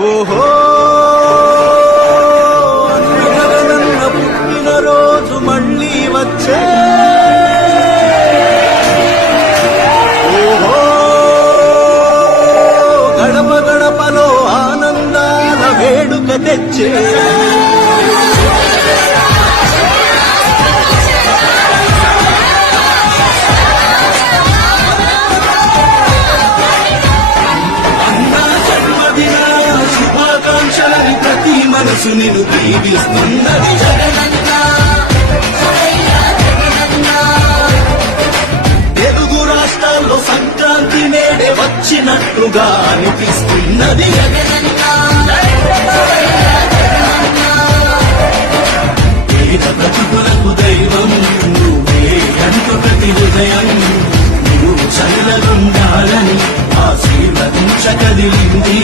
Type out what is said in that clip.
ఓహో పుట్టినరోజు మళ్ళీ వచ్చే ఓహో గడప గడపలో ఆనందాల వేడుక తెచ్చే మనసు నిన్ను దీవిస్తున్నది తెలుగు రాష్ట్రాల్లో సంక్రాంతి నేడే వచ్చినట్టుగా అనిపిస్తున్నది పేద ప్రతిభలకు దైవం నువ్వే అంటూ ప్రతి హృదయం నువ్వు చల్లగుండాలని ఆశీర్వదించకదిలింది